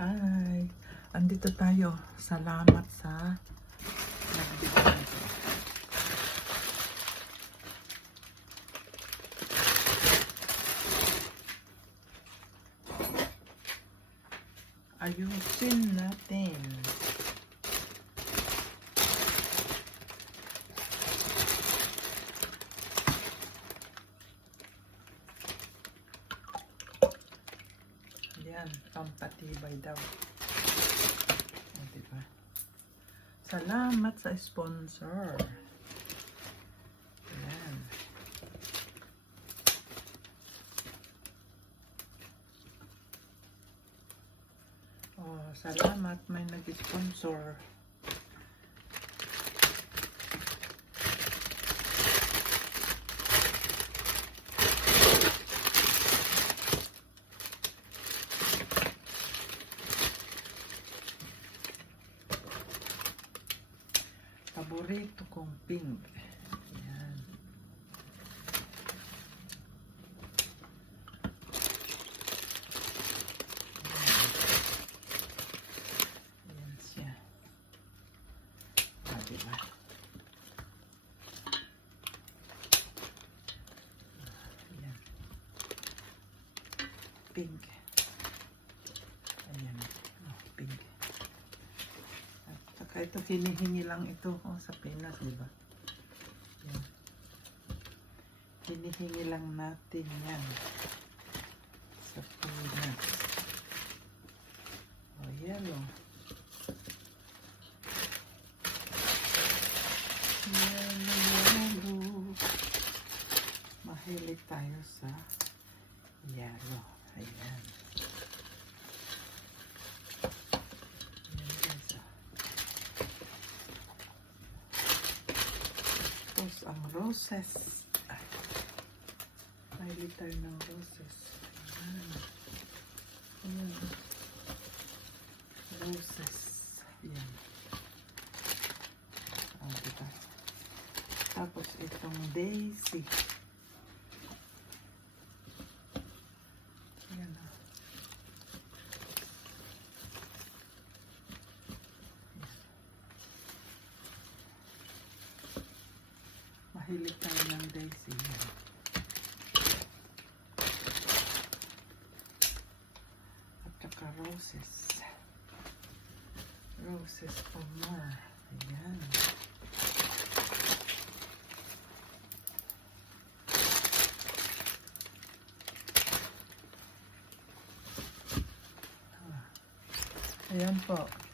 Hi! Andito tayo. Salamat sa nagbigay. Ayusin natin. Yan, pampatibay daw. O, diba? Salamat sa sponsor. Yan. Oh, salamat may nag-sponsor. Paborito kong pink. Yan. Yan siya. Ah, diba? Ayan. Pink. Ayan. Oh, pink. At saka ito, hinihingi lang ito oh, sa Pinas, di ba? Yan. Hinihingi lang natin yan sa Pinas. O, oh, yan o. Yellow. Mahilig tayo sa yellow. Ayan guys, oh. Tapos ang roses. Ay. Mahilig tayo ng roses. Ayan. Ayan. Roses. Ayan. Oh, diba? Tapos itong daisy. Ayan oh. Mahilig tayo ng daisy. Yan. At saka roses. Roses for more. Ayan. Ah. Ayan po.